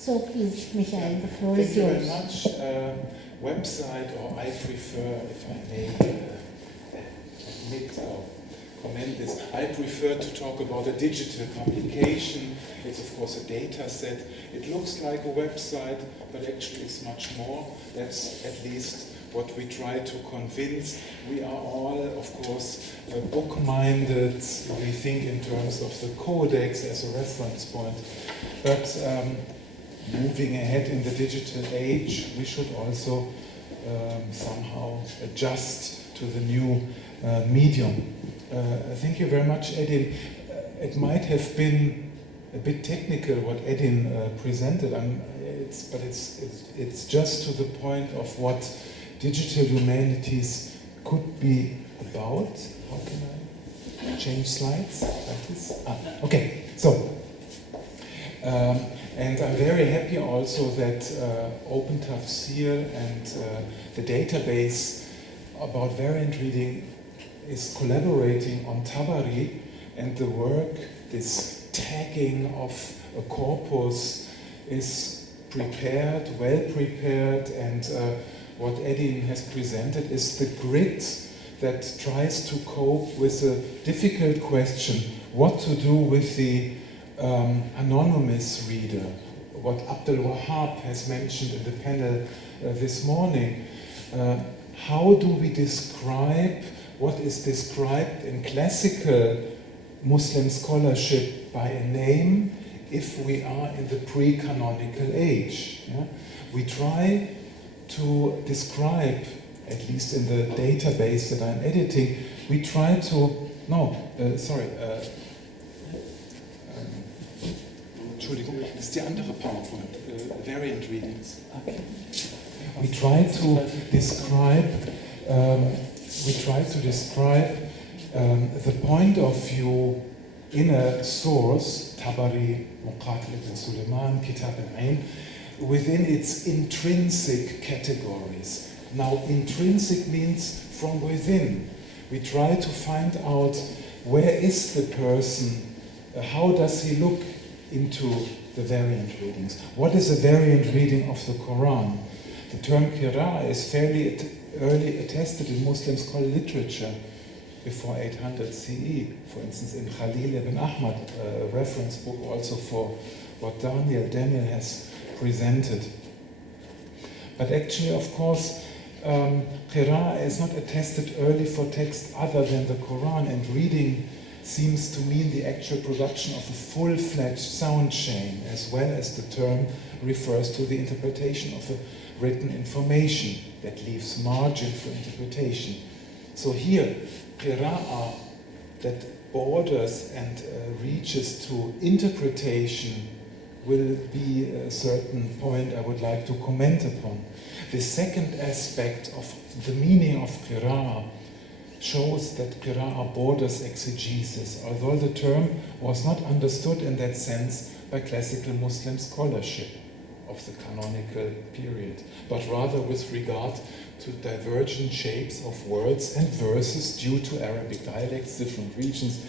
So please, Michael, the floor is yours. Thank you very much. Website, or I prefer, if I may admit or comment this, I prefer to talk about a digital publication. It's of course a data set. It looks like a website, but actually it's much more. That's at least what we try to convince. We are all, of course, book-minded. We think in terms of the codex as a reference point. But moving ahead in the digital age, we should also somehow adjust to the new medium. Thank you very much, Edin. It might have been a bit technical what Edin presented, but it's just to the point of what digital humanities could be about. How can I change slides like this? Okay, so. And I'm very happy also that Open Tafsir and the database about variant reading is collaborating on Tabari, and the work, this tagging of a corpus, is prepared, well prepared, and what Edin has presented is the grid that tries to cope with a difficult question, what to do with the anonymous reader, what Abdul Wahab has mentioned in the panel this morning. How do we describe what is described in classical Muslim scholarship by a name if we are in the pre-canonical age? Yeah? We try to describe, at least in the database that I'm editing, we try to, Entschuldigung, das ist die andere PowerPoint, variant readings. Okay. We try to describe the point of view in a source, Tabari, Muqatil ibn Suleiman, Kitab al-Ain, within its intrinsic categories. Now, intrinsic means from within. We try to find out where is the person, how does he look into the variant readings. What is a variant reading of the Quran? The term Qira'ah is fairly early attested in Muslim scholarly literature before 800 CE. For instance, in Khalil ibn Ahmad, a reference book also for what Daniel has presented. But actually, of course, Qira'ah is not attested early for text other than the Quran, and reading seems to mean the actual production of a full-fledged sound chain, as well as the term refers to the interpretation of a written information that leaves margin for interpretation. So here, Qira'ah that borders and reaches to interpretation will be a certain point I would like to comment upon. The second aspect of the meaning of Qira'ah shows that Qira'ah borders exegesis, although the term was not understood in that sense by classical Muslim scholarship of the canonical period, but rather with regard to divergent shapes of words and verses due to Arabic dialects, different regions,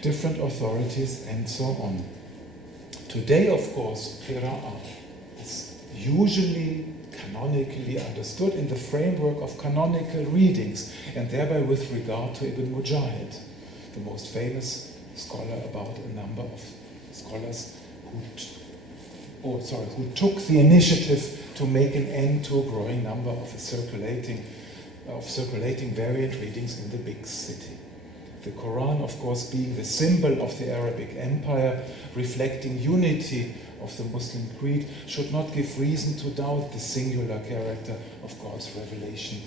different authorities, and so on. Today, of course, Qira'ah is usually canonically understood in the framework of canonical readings, and thereby with regard to Ibn Mujahid, the most famous scholar about a number of scholars who took the initiative to make an end to a growing number of circulating variant readings in the big city. The Quran, of course, being the symbol of the Arabic Empire, reflecting unity of the Muslim creed, should not give reason to doubt the singular character of God's revelation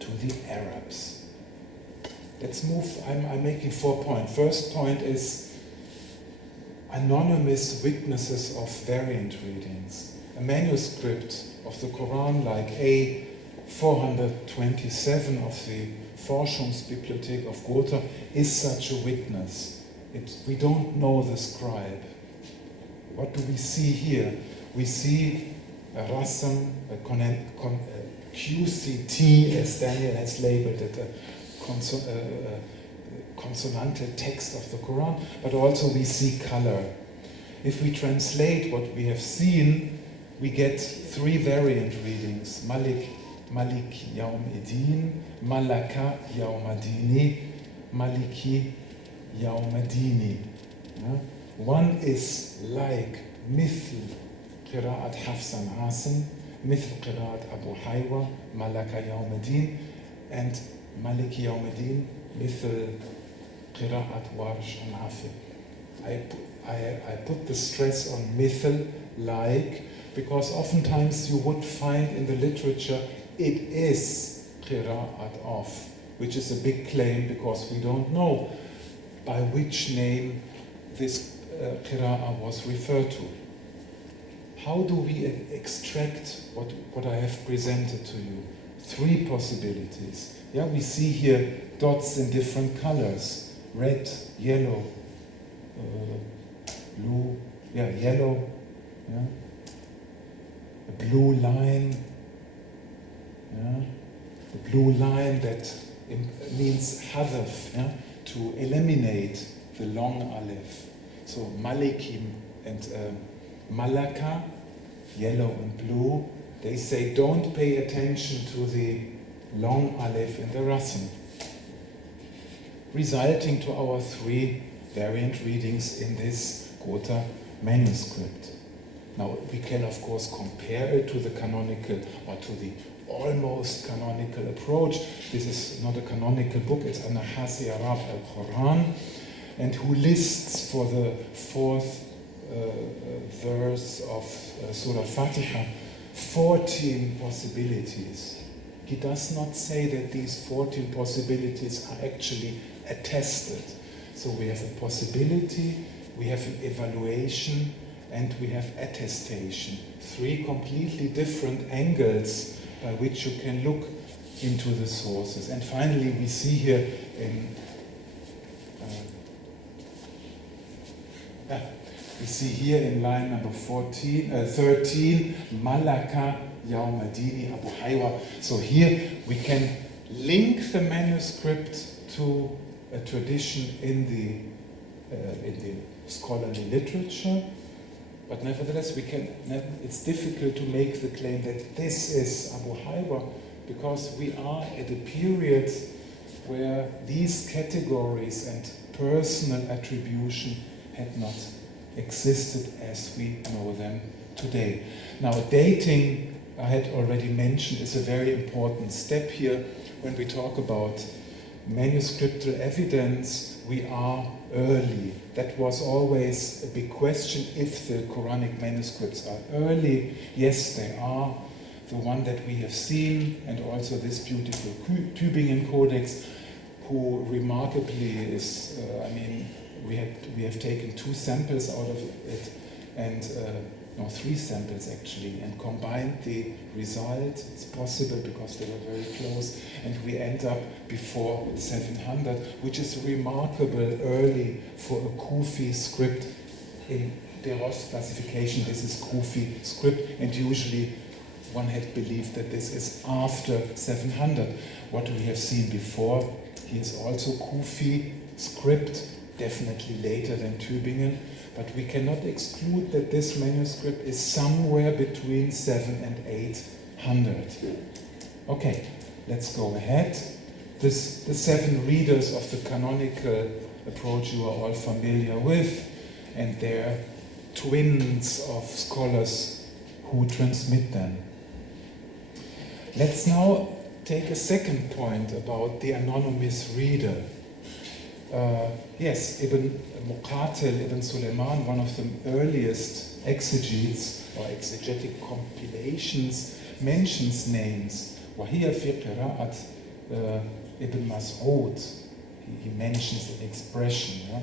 to the Arabs. Let's move. I'm making 4 points. First point is anonymous witnesses of variant readings. A manuscript of the Quran like A427 of the Forschungskolleg of Goethe is such a witness. We don't know the scribe. What do we see here? We see a rasam, a QCT, as Daniel has labeled it, a consonantal text of the Quran, but also we see color. if we translate what we have seen, we get 3 variant readings. Malik Yawm Edin, Malaka Yawm Adini, Maliki Yawm Adini. One is like Mithl Qira'at Hafsan Asim, Mithl Qira'at Abu Haywa, Malaka Yawm Adin, and Maliki Yawm Adin, Mithl Qira'at Warsh and Afi. I put the stress on mithl, like, because oftentimes you would find in the literature it is qira'at of, which is a big claim because we don't know by which name this qira'ah was referred to. How do we extract what I have presented to you? 3 possibilities. Yeah, we see here dots in different colors: red, yellow, blue, yellow, a blue line, the blue line that means hadaf, to eliminate the long aleph. So malikim and malaka, yellow and blue, they say don't pay attention to the long aleph in the rasm, resulting to our 3 variant readings in this Goethe manuscript. Now, we can of course compare it to the canonical or to the almost canonical approach. This is not a canonical book, it's Anahasi Arab al-Quran, and who lists for the 4th verse of Surah Fatiha 14 possibilities. He does not say that these 14 possibilities are actually attested. So we have a possibility, we have an evaluation, and we have attestation. 3 completely different angles by which you can look into the sources. And finally, we see here in line number 13, Malaka Yawm Adini Abu Haywa. So here we can link the manuscript to a tradition in the scholarly literature, but nevertheless it's difficult to make the claim that this is Abu Haywa, because we are at a period where these categories and personal attribution had not existed as we know them today. Now, dating, I had already mentioned, is a very important step here. When we talk about manuscriptal evidence, we are early. That was always a big question, if the Quranic manuscripts are early. Yes, they are. The one that we have seen, and also this beautiful Tübingen Codex, who remarkably is, we have taken 2 samples out of it, and 3 samples actually, and combined the result. It's possible because they were very close, and we end up before 700, which is remarkable early for a Kufi script. In De Ross classification, this is Kufi script, and usually one had believed that this is after 700. What we have seen before, he is also Kufi script, definitely later than Tübingen, but we cannot exclude that this manuscript is somewhere between 700 and 800. Okay, let's go ahead. The 7 readers of the canonical approach you are all familiar with, and they're twins of scholars who transmit them. Let's now take a second point about the anonymous reader. Yes, Ibn Muqatil, Ibn Sulaiman, one of the earliest exegetes or exegetic compilations, mentions names. وَهِيَ فِي قِرَاءَةِ Ibn Mas'ud. He mentions an expression. Yeah?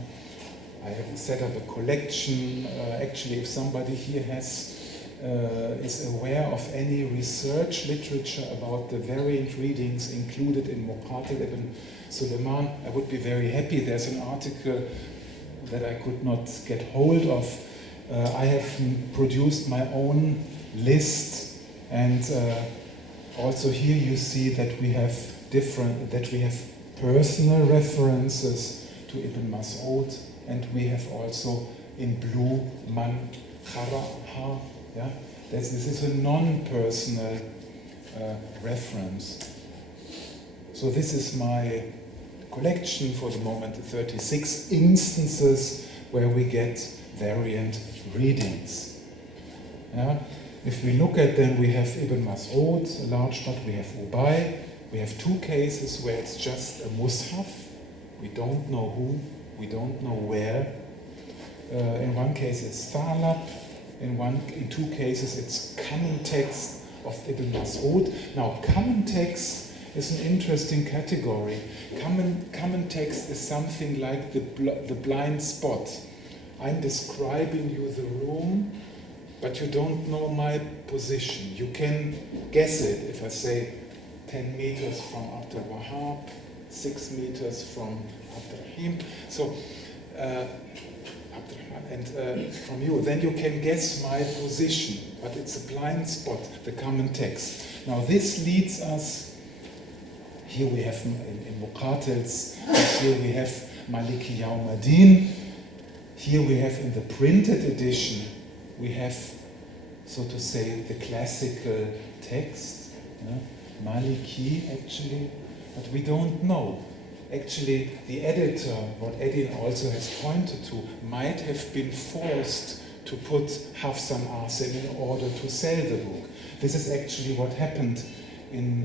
I have set up a collection. Actually, if somebody here is aware of any research literature about the variant readings included in Muqatil Ibn Sulaiman, I would be very happy. There's an article that I could not get hold of. I have produced my own list, and also here you see that we have personal references to Ibn Mas'ud, and we have also in blue, man kharaha. Yeah? This is a non-personal reference. So this is my collection for the moment, 36 instances where we get variant readings. Yeah? If we look at them, we have Ibn Mas'ud, a large part, we have Ubay, we have two cases where it's just a mushaf, we don't know who, we don't know where. In one case it's Thalab, in two cases it's common text of Ibn Mas'ud. Now common text is an interesting category. Common text is something like the blind spot. I'm describing you the room, but you don't know my position. You can guess it if I say 10 meters from Abdul Wahab, 6 meters from Abdurrahim. So, and from you, then you can guess my position, but it's a blind spot, the common text. Now this leads us, here we have in Muqatil's, here we have Maliki Yawm-ad-Din, here we have in the printed edition, we have, so to say, the classical text, Maliki actually, but we don't know. Actually, the editor, what Edin also has pointed to, might have been forced to put Hafsan Asim in order to sell the book. This is actually what happened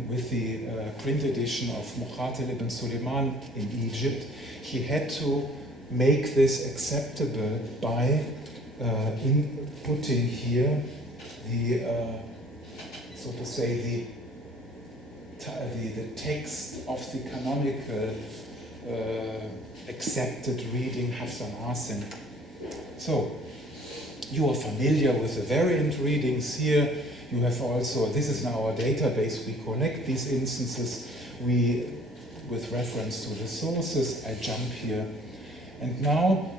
with the print edition of Muqatil ibn Suleiman in Egypt. He had to make this acceptable by putting here the, so to say, the text of the canonical accepted reading Hafsan Asim. So, you are familiar with the variant readings here. You have also, this is now our database, we collect these instances, with reference to the sources, I jump here. And now,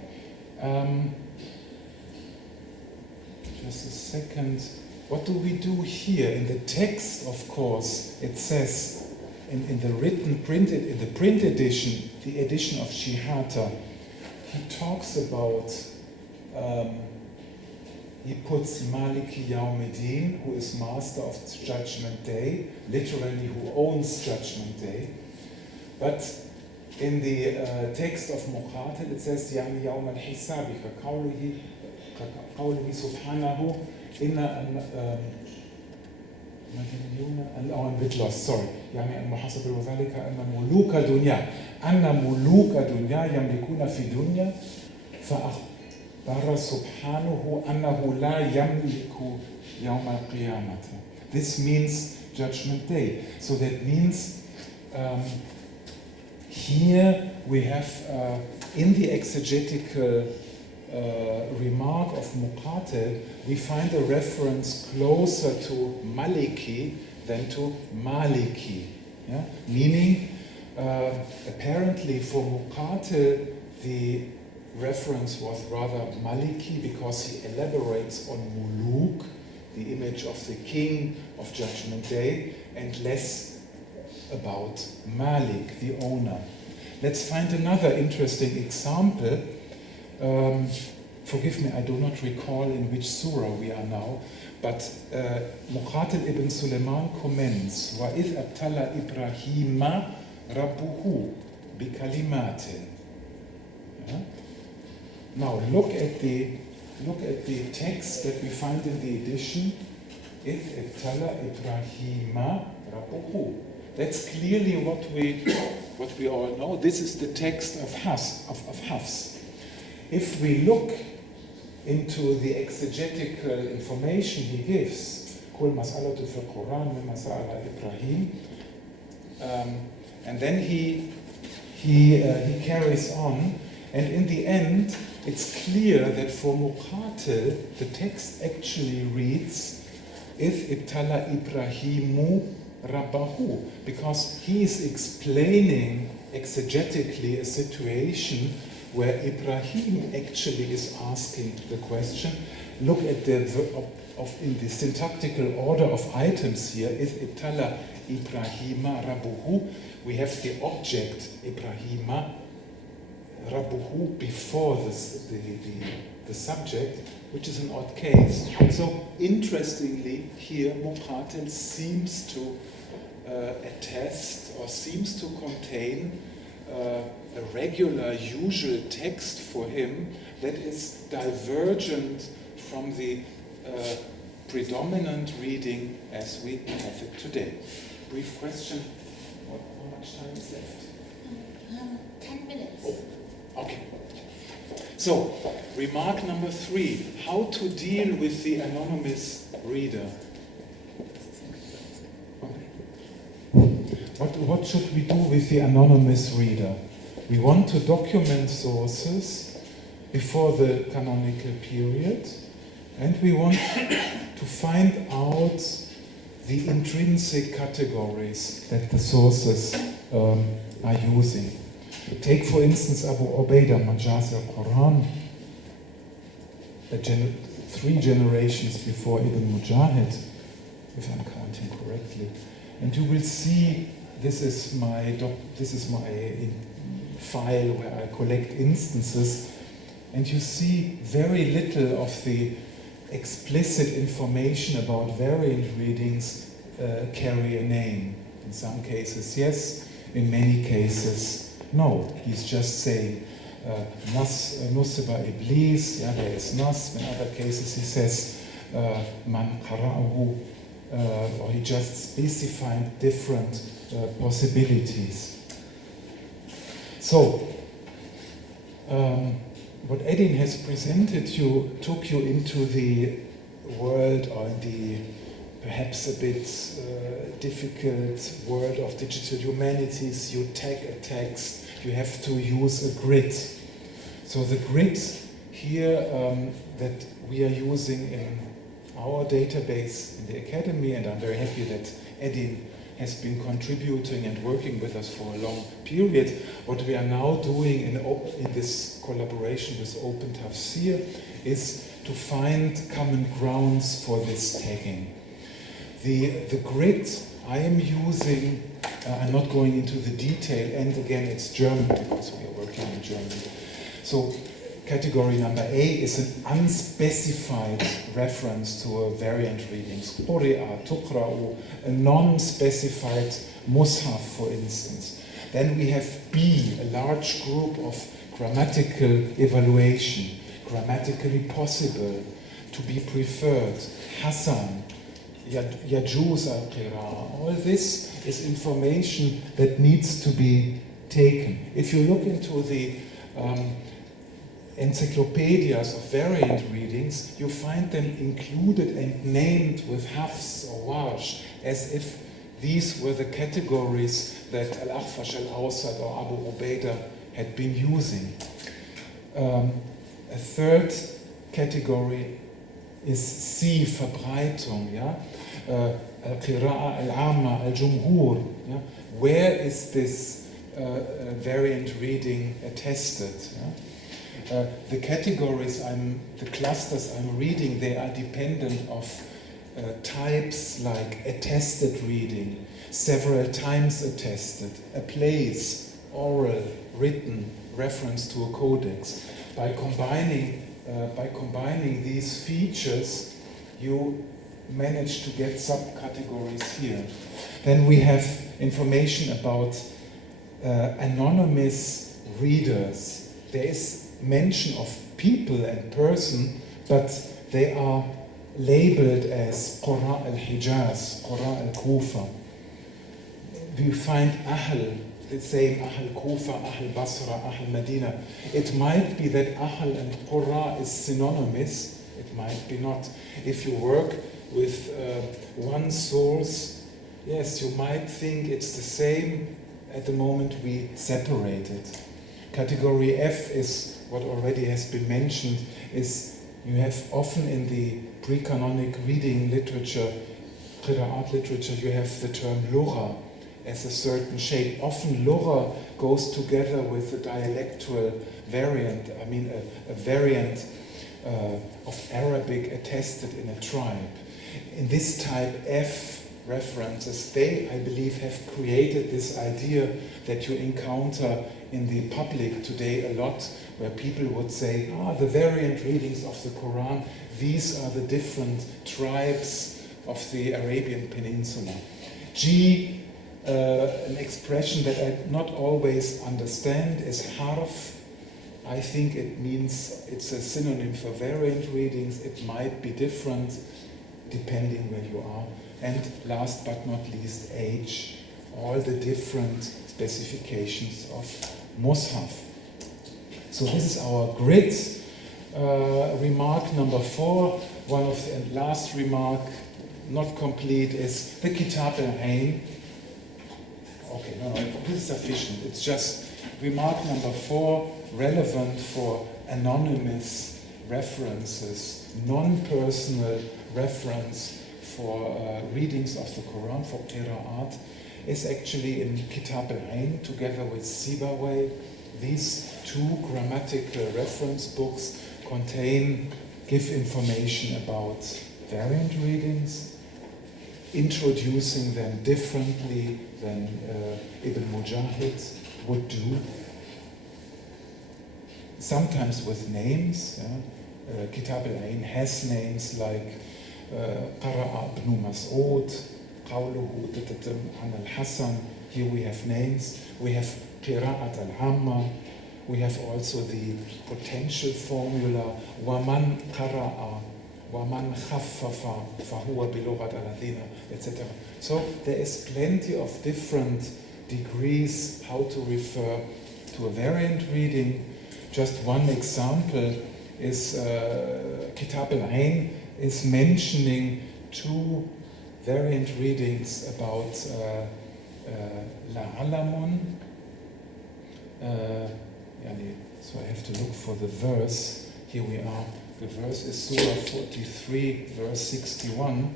just a second, what do we do here? In the text, of course, it says, in the print edition, the edition of Shihata, he talks about, he puts Maliki Yawm-ad-Din, who is master of Judgment Day, literally who owns Judgment Day. But in the text of Muqatil, it says, Yani Yawm al-Hisabi, Qawlihi subhanahu, I'm a bit lost, sorry. يعني المحاسب وذلك أن ملوك دنيا يملكون في دنيا فأخبر سبحانه أنه لا يملك يوم القيامة. This means Judgment Day. So that means here we have in the exegetical remark of Muqatil, we find a reference closer to Maliki than to Maliki. Yeah? Meaning, apparently for Muqatil, the reference was rather Maliki because he elaborates on Muluk, the image of the king of Judgment Day, and less about Malik, the owner. Let's find another interesting example. Forgive me, I do not recall in which surah we are now, but Muqatil ibn Suleiman comments, وَإِذْ أَبْتَلَى إِبْرَاهِيمَ رَبُّهُ بِكَلِمَاتٍ. Now look at the text that we find in the edition, إِذْ أَبْتَلَى إِبْرَاهِيمَ رَبُّهُ. That's clearly what we all know. This is the text of Hafs. If we look into the exegetical information he gives, كل مسألة في القرآن من مسألة إبراهيم, and then he carries on, and in the end it's clear that for Muqatil the text actually reads إذ ابتلى إبراهيم ربه, because he is explaining exegetically a situation where Ibrahim actually is asking the question. Look at in the syntactical order of items here. If ibtala Ibrahima Rabbuhu, we have the object Ibrahima Rabbuhu before the subject, which is an odd case. So interestingly, here Muqatil seems to attest or seems to contain a regular, usual text for him that is divergent from the predominant reading as we have it today. Brief question. How much time is left? 10 minutes. Oh, okay. So, remark number 3, how to deal with the anonymous reader. What should we do with the anonymous reader? We want to document sources before the canonical period, and we want to find out the intrinsic categories that the sources are using. Take, for instance, Abu Ubaidah, Majaz al-Quran, 3 generations before Ibn Mujahid, if I'm counting correctly. And you will see, this is my file where I collect instances, and you see very little of the explicit information about variant readings carry a name. In some cases, yes. In many cases, no. He's just saying Nusiba Iblis, yeah, there is Nas. In other cases, he says Man Qara'ahu, or he just specified different possibilities. So, what Edin has presented took you into the world, or the perhaps a bit difficult world of digital humanities. You tag a text, you have to use a grid. So the grid here that we are using in our database in the Academy, and I'm very happy that Edin has been contributing and working with us for a long period. What we are now doing in this collaboration with Open Tafsir is to find common grounds for this tagging. The grid I am using, I'm not going into the detail, and again it's German because we are working in German. So category number A is an unspecified reference to a variant readings. Quri'a, tuqra'u, a non-specified mushaf, for instance. Then we have B, a large group of grammatical evaluation, grammatically possible, to be preferred, Hasan, Yajuz al-Qira'a. All this is information that needs to be taken. If you look into the encyclopedias of variant readings, you find them included and named with Hafs or Warsh, as if these were the categories that Al-Akhfash al-Awsat or Abu Ubaidah had been using. A third category is C, Verbreitung, yeah? Al-Qira'a al-Amma, al-Jumhur. Yeah? Where is this variant reading attested? Yeah? The categories, the clusters I'm reading, they are dependent of types like attested reading, several times attested, a place, oral, written, reference to a codex. By combining these features, you manage to get subcategories here. Then we have information about anonymous readers. There is mention of people and person, but they are labeled as Qura al-Hijaz, Qura al-Kufa. We find Ahl, the same Ahl Kufa, Ahl Basra, Ahl Medina. It might be that Ahl and Qura is synonymous, it might be not. If you work with one source, yes, you might think it's the same at the moment we separate it. Category F is what already has been mentioned, is you have often in the pre-canonic reading literature, Qira'at literature, you have the term Lugha as a certain shape. Often Lugha goes together with a dialectual variant, a variant of Arabic attested in a tribe. In this type F, references. They, I believe, have created this idea that you encounter in the public today a lot, where people would say, the variant readings of the Quran, these are the different tribes of the Arabian Peninsula. G, an expression that I not always understand, is harf. I think it means it's a synonym for variant readings. It might be different depending where you are. And last but not least, H, all the different specifications of Mus'haf. So this is our grid. Remark number 4, one of the last remark, not complete, is the Kitab al-Ain. Okay, no, this is sufficient. It's just remark number 4, relevant for anonymous references, non-personal reference for readings of the Quran, for qira'at, is actually in Kitab al-Ain, together with Sibawayh. These 2 grammatical reference books give information about variant readings, introducing them differently than Ibn Mujahid would do. Sometimes with names. Kitab al-Ain has names like Qara'a ibn Mas'ud, Qawluhu an al-Hasan. Here we have names. We have Qira'at al-Amma. We have also the potential formula وَمَنْ قَرَأَ وَمَنْ خَفَّفَ فَهُوَ بِلُغَةِ الَّذِينَ, etc. So there is plenty of different degrees how to refer to a variant reading. Just one example is Kitab al-Ain is mentioning 2 variant readings about la'alamun. So I have to look for the verse. Here we are. The verse is Surah 43, verse 61.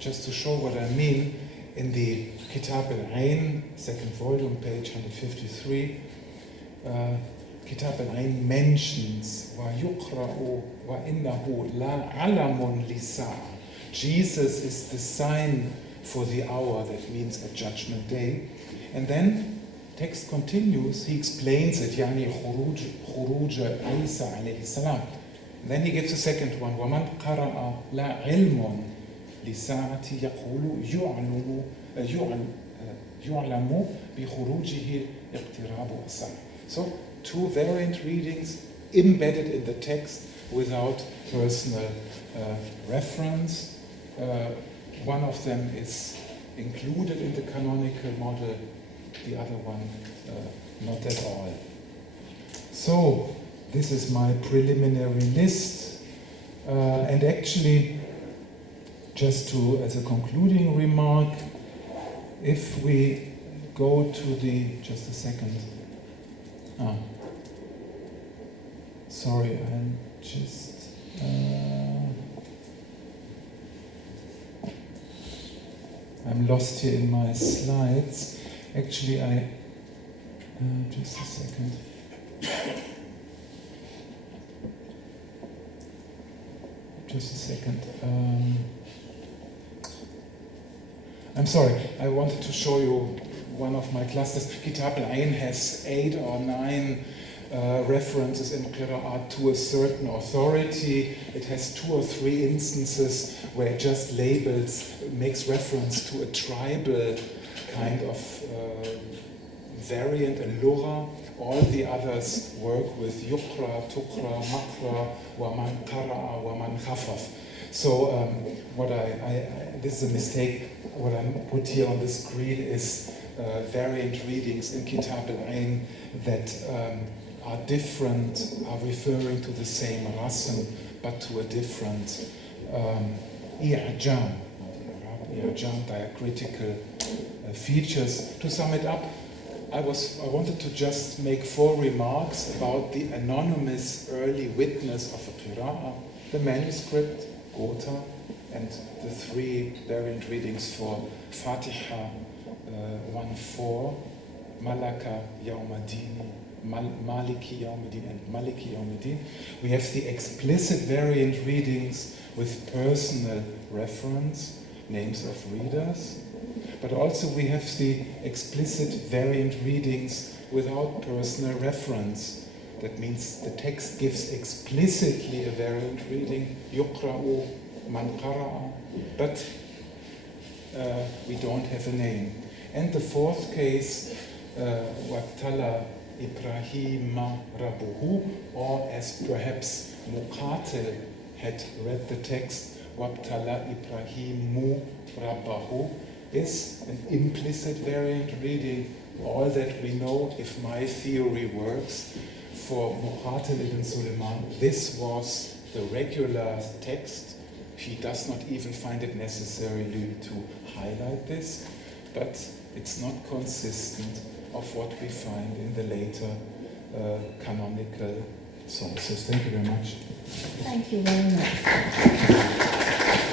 Just to show what I mean, in the Kitab al-Ain, 2nd volume, page 153, Kitab al-Ain mentions وَيُقْرَأُ وَإِنَّهُ لَعَلَمٌ لِسَاعَةٍ. Jesus is the sign for the hour, that means at Judgment Day. And then text continues, he explains it, يعني خروج عيسى عليه السلام. Then he gives a second one, وَمَنْ قَرَأَ لَا عِلْمٌ لِسَاعَةِ يَقُولُ يُعْلَمُ بِخُرُوجِهِ اقْتِرَابُ السَّاعَةِ. So 2 variant readings embedded in the text without personal reference. One of them is included in the canonical model, the other one not at all. So this is my preliminary list, and actually, just as a concluding remark, if we go to the, just a second, sorry, I'm just, I'm lost here in my slides. Actually, just a second. Just a second. I'm sorry, I wanted to show you one of my clusters. Kitab al-Ain has 8 or 9 references in Qira'at to a certain authority. It has 2 or 3 instances where it just makes reference to a tribal kind of variant in Lugha. All the others work with Yuqra, Tuqra, Maqra, Waman Qara'a, Waman Khafaf. So this is a mistake. What I put here on the screen is variant readings in Kitab al-Ain that are different, are referring to the same rasm, but to a different i'jam, diacritical features. To sum it up, I wanted to just make 4 remarks about the anonymous early witness of a qira'ah, the manuscript, Goethe, and the 3 variant readings for Fatiha 1:4, Malaka Yawmadini, Maliki Yawmadin, and Maliki Yawmadin. We have the explicit variant readings with personal reference, names of readers. But also we have the explicit variant readings without personal reference. That means the text gives explicitly a variant reading, yuqra'u man qara'a, but we don't have a name. And the fourth case, waqtala Ibrahima Rabbuhu, or as perhaps Muqatil had read the text, waqtala Ibrahimu Rabbahu, is an implicit variant reading. All that we know, if my theory works, for Muqatil ibn Suleiman, this was the regular text. He does not even find it necessarily to highlight this, but it's not consistent of what we find in the later canonical sources. Thank you very much. Thank you very much.